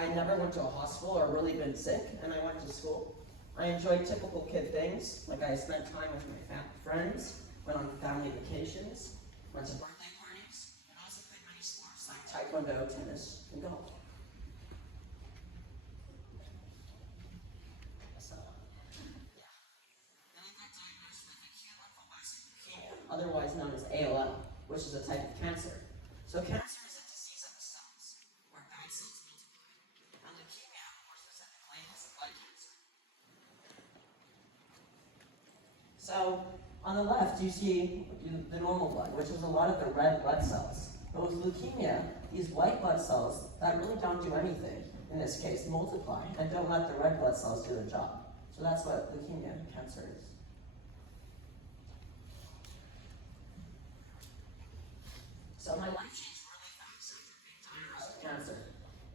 I never went to a hospital or really been sick, and I went to school. I enjoyed typical kid things, like I spent time with my friends, went on family vacations, went to birthday parties, and also played many sports like taekwondo, tennis, and golf. So, yeah. Then I got diagnosed with acute lymphoblastic leukemia, otherwise known as ALL, which is a type of cancer. So cancer is a disease of the cells, where bad cells multiply. And leukemia, more specifically, is a blood cancer. So, on the left, you see the normal blood, which is a lot of the red blood cells. But with leukemia, these white blood cells that really don't do anything, in this case, multiply, and don't let the red blood cells do their job. So that's what leukemia cancer is. So my life changed really fast after being diagnosed with cancer.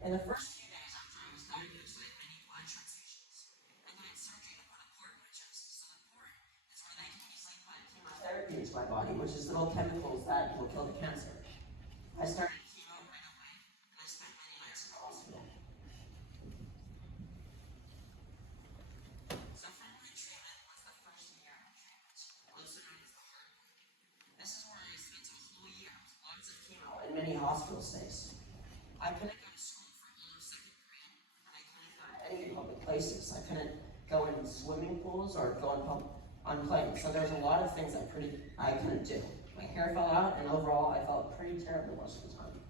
In the first few days after I was diagnosed, I had many blood transfusions. And I had surgery to put a port in my chest. So the port is where they can easily put chemotherapy into my body, which is little chemicals that will kill the cancer. I started chemo right away, and I spent many nights in the hospital. So frontline treatment was the first year of treatment, also known as the hard one. This is where I spent a whole year with lots of chemo and many hospital stays. I couldn't go to school for all of second grade, and I couldn't go to any public places. I couldn't go in swimming pools or go on planes. So there was a lot of things I couldn't do. My hair fell out, and overall, I felt pretty terrible most of the time.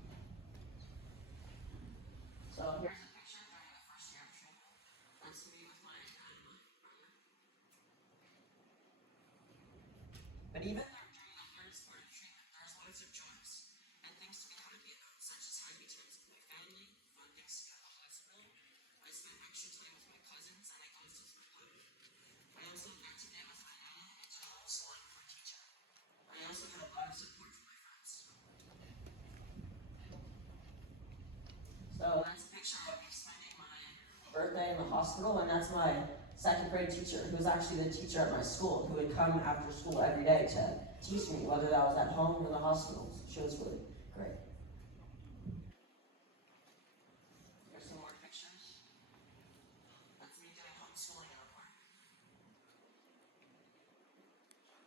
So here's a picture during the first year of treatment. That's me with my brother. But even during the hardest part of treatment, there's lots of joys and things to be happy about, such as happy times with my family, fun things to go to the hospital. I spent extra time with my cousins, and I got to my club. I also got to knit with my nana and to also learn for teacher. I also had a lot of support from my friends. So that's a picture of me spending my birthday in the hospital, and that's my second grade teacher, who was actually the teacher at my school, who would come after school every day to teach me, whether that was at home or the hospital. She was really great. Here's some more pictures. That's me doing homeschooling in a park.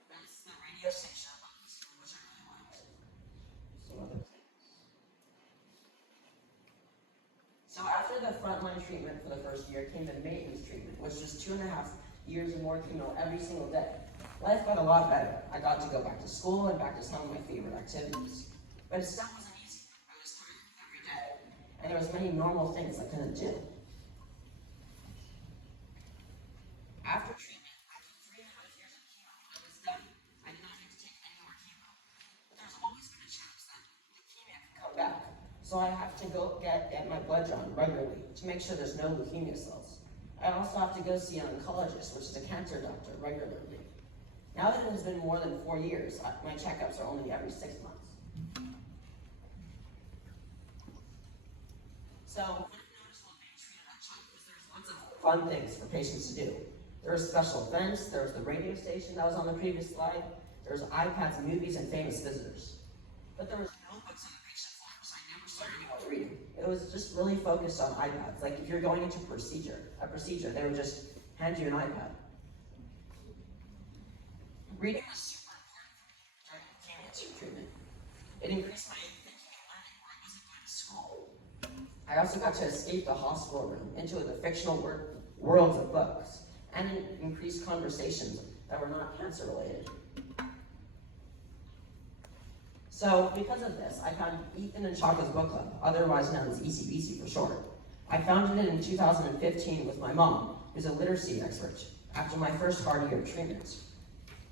That's the radio station above the school, which I really liked. Some other things. So after the frontline treatment for the first year came the maintenance treatment, which was 2.5 years of more chemo every single day. Life got a lot better. I got to go back to school and back to some of my favorite activities. But it still wasn't easy. I was tired every day. And there was many normal things I couldn't do. After treatment, after 3.5 years of chemo, I was done. I did not have to take any more chemo. But there's always been a chance that leukemia could come back. So I have to go get my blood drawn regularly to make sure there's no leukemia cells. I also have to go see an oncologist, which is a cancer doctor, regularly. Now that it has been more than 4 years, my checkups are only every 6 months. So what I've noticed while being treated at CHOP is there's lots of fun things for patients to do. There was special events, there was the radio station that was on the previous slide, there was iPads, movies, and famous visitors. But there was no books on the patient floor, so I never started reading. It was just really focused on iPads. Like if you're going into a procedure, they would just hand you an iPad. Reading was super important for me during leukemia treatment. It increased my thinking and learning where I wasn't going to school. I also got to escape the hospital room into the fictional worlds of books and increased conversations that were not cancer related. So because of this, I founded Ethan and Chaka's book club, otherwise known as ECBC for short. I founded it in 2015 with my mom, who's a literacy expert, after my first hard year of treatment.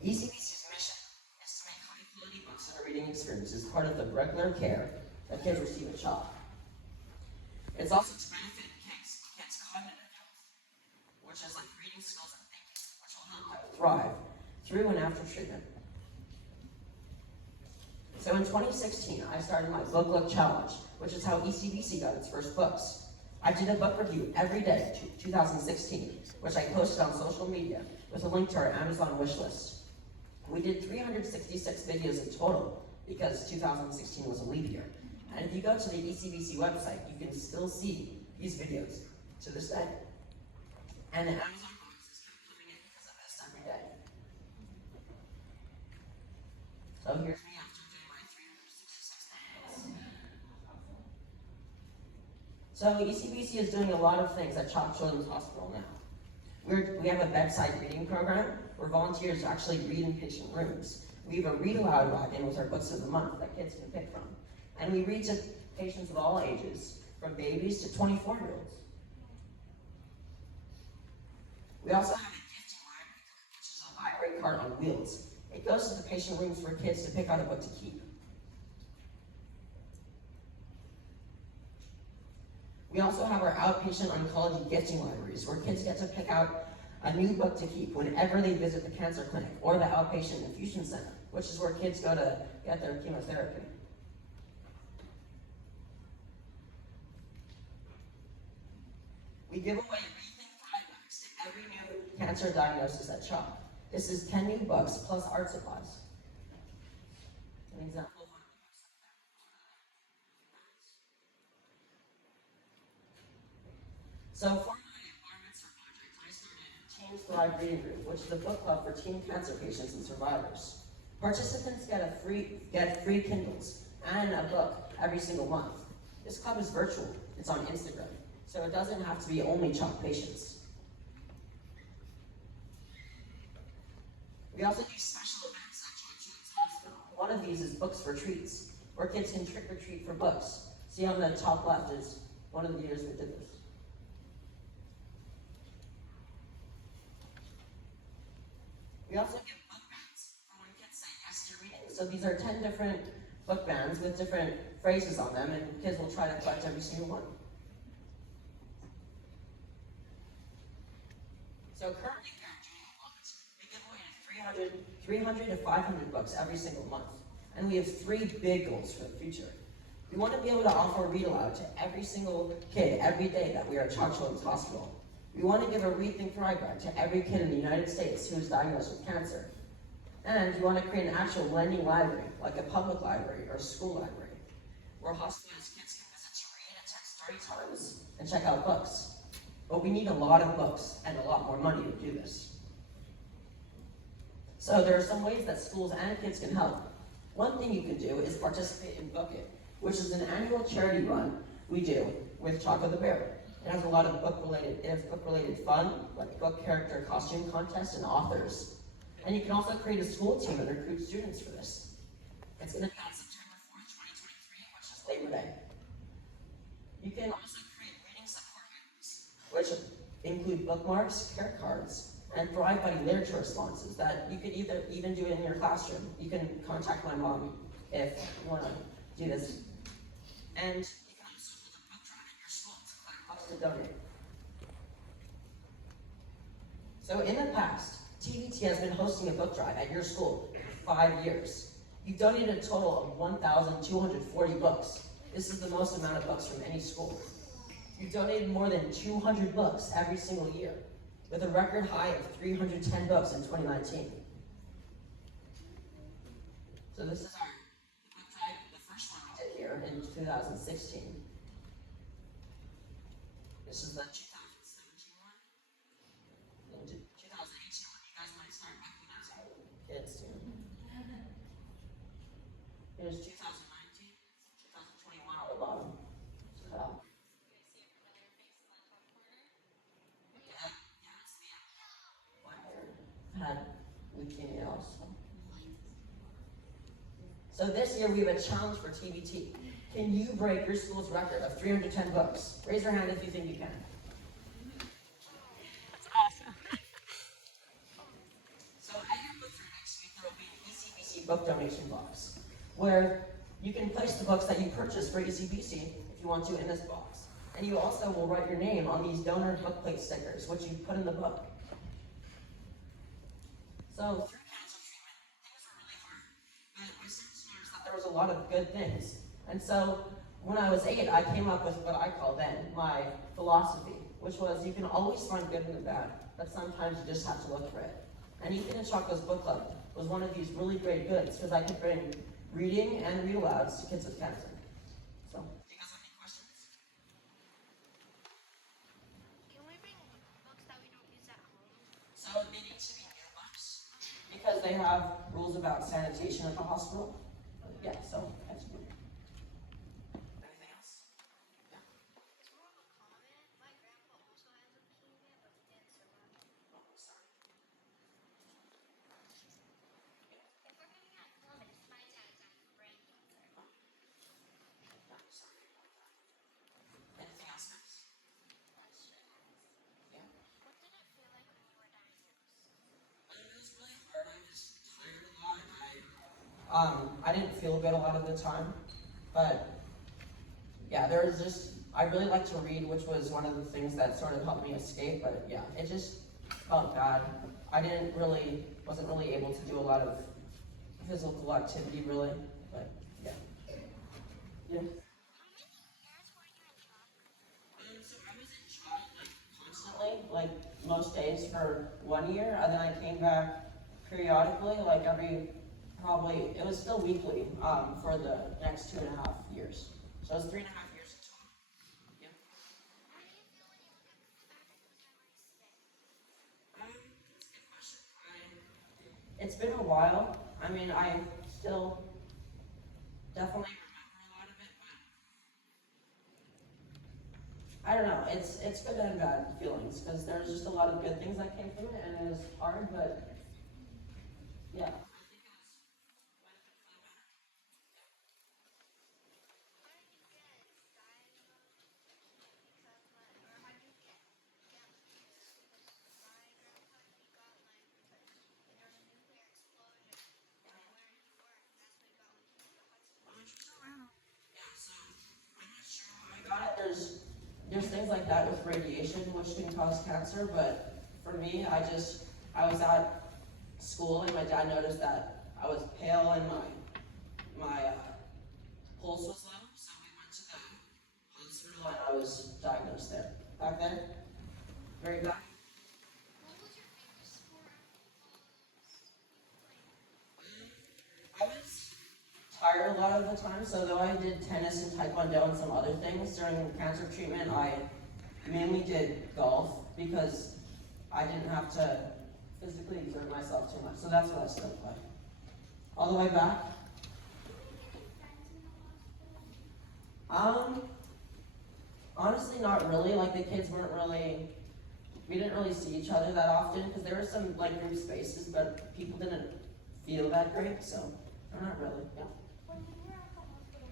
ECBC's mission is to make high-quality books and reading experiences part of the regular care that kids receive at CHOP. It's also to benefit kids' cognitive health, which is like reading skills and thinking, which will help them thrive through and after treatment. So in 2016, I started my Book Look Challenge, which is how ECBC got its first books. I did a book review every day, 2016, which I posted on social media with a link to our Amazon wishlist. We did 366 videos in total because 2016 was a leap year. And if you go to the ECBC website, you can still see these videos to this day. And the Amazon boxes kept coming in because of this every day. So here's me after doing my 366 days. So ECBC is doing a lot of things at Chalk Children's Hospital now. We have a bedside reading program where volunteers actually read in patient rooms. We have a read aloud wagon with our books of the month that kids can pick from. And we read to patients of all ages, from babies to 24-year-olds. We also have a gifting library cart, which is a library cart on wheels. It goes to the patient rooms for kids to pick out a book to keep. We also have our outpatient oncology gifting libraries, where kids get to pick out a new book to keep whenever they visit the cancer clinic or the outpatient infusion center, which is where kids go to get their chemotherapy. We give away Rethink Thrive bags to every new cancer diagnosis at Chalk. This is 10 new books plus art supplies. An example. So for my bar mitzvah project, I started Teen Thrive Reading Group, which is a book club for teen cancer patients and survivors. Participants get free Kindles and a book every single month. This club is virtual. It's on Instagram, so it doesn't have to be only Chalk patients. We also do special events at Chalk Children's Hospital. One of these is Books for Treats, where kids can trick or treat for books. See on the top left is one of the years we did this. We also give book bands for when kids say yes to reading. So these are 10 different book bands with different phrases on them, and kids will try to collect every single one. So currently we are doing books. We give away 300 to 500 books every single month. And we have 3 big goals for the future. We want to be able to offer read aloud to every single kid every day that we are at Chalk Children's Hospital. We want to give a Rethink Thrive guide to every kid in the United States who is diagnosed with cancer. And we want to create an actual lending library, like a public library or a school library, where hospitalized kids can visit to read and attend story times and check out books. But we need a lot of books and a lot more money to do this. So there are some ways that schools and kids can help. One thing you can do is participate in Book It, which is an annual charity run we do with Choco the Bear. It has a lot of book-related fun, like book character costume contests and authors. And you can also create a school team and recruit students for this. It's going to be on September 4th, 2023, which is Labor Day. You can also create reading support items, which include bookmarks, care cards, and Thrive Buddy literature responses that you could even do it in your classroom. You can contact my mom if you want to do this. And you can also hold a book drive at your school to collect books to donate. So in the past, TVT has been hosting a book drive at your school for 5 years. You've donated a total of 1,240 books. This is the most amount of books from any school. You've donated more than 200 books every single year, with a record high of 310 books in 2019. So this is our book drive, the first one we did here in 2016. This is the 2017 one. In 2018 one, you guys might start recognizing kids too. Here's 2019, 2021 on the bottom. So, had leukemia also. So this year we have a challenge for TVT. Can you break your school's record of 310 books? Raise your hand if you think you can. That's awesome. So at your book fair next week, there will be an ECBC book donation box, where you can place the books that you purchased for ECBC if you want to in this box. And you also will write your name on these donor book plate stickers, which you put in the book. So through cancer treatment, things were really hard. But I started to notice that there was a lot of good things. And so when I was 8, I came up with what I call then my philosophy, which was you can always find good in the bad, but sometimes you just have to look for it. And Ethan and Choco's book club was one of these really great goods because I could bring reading and read alouds to kids with cancer. So, do you guys have any questions? they have rules about sanitation at the hospital. Yeah, so that's good. Anything else? Yeah. It's more of a comment. My grandpa also has leukemia, but he didn't survive. Oh, sorry. If we're getting at kilometers, my dad died from brain cancer. Yeah, sorry about that. Anything else, guys? Yeah. What did it feel like when you were diagnosed? It was really hard. I was tired a lot. I didn't feel good a lot of the time, but yeah, there was just, I really like to read, which was one of the things that sort of helped me escape, but yeah, it just felt bad. I wasn't really able to do a lot of physical activity really, but yeah. Yeah. How many years were you in shock? So I was in shock like constantly, like most days for 1 year, and then I came back periodically, like it was still weekly for the next 2.5 years. So it was 3.5 years in total. Yeah. How do you feel when you look back at those memories today? That's a good question. It's been a while. I mean, I still definitely remember a lot of it, but I don't know. It's good and bad feelings because there's just a lot of good things that came from it, and it was hard, but yeah. How did you get diagnosed because my, or how did you get leukemia? Because my grandpa, he got mine because there was a nuclear explosion where he worked, and that's when he got leukemia. Yeah, so I'm not sure how I got it. There's things like that with radiation which can cause cancer, but for me, I was at school and my dad noticed that I was pale and my pulse was low, so we went to the hospital and I was diagnosed there. Back there, very back. What was your favorite sport out of all those you played? I was tired a lot of the time, so though I did tennis and taekwondo and some other things during cancer treatment, I mainly did golf because I didn't have to physically exert myself too much. So that's what I still play. All the way back. Um, Honestly, not really. Like the kids we didn't really see each other that often because there were some like group spaces, but people didn't feel that great. So, not really. Yeah. When you were at the hospital,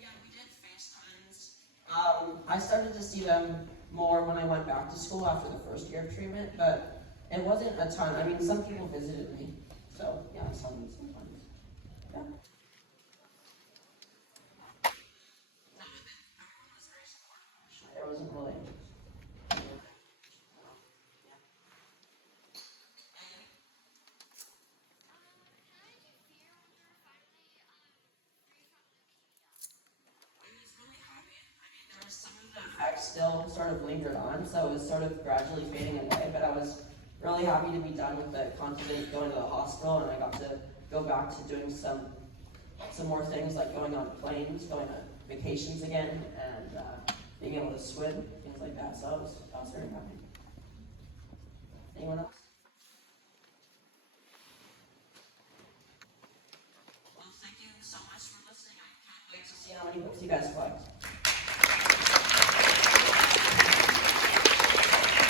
Yeah, we did FaceTimes. I started to see them more when I went back to school after the first year of treatment, but it wasn't a ton. I mean, some people visited me, so yeah, I saw them sometimes. Yeah. No, everyone was very supportive. There wasn't really. how did you feel when you were finally free from leukemia? I was really happy. I mean, there was some of the effects still sort of lingered on, so it was sort of gradually fading away, but I was really happy to be done with the continent, going to the hospital, and I got to go back to doing some more things like going on planes, going on vacations again, and being able to swim, things like that. So I was very happy. Anyone else? Well, thank you so much for listening. I can't wait to see how many books you guys collect.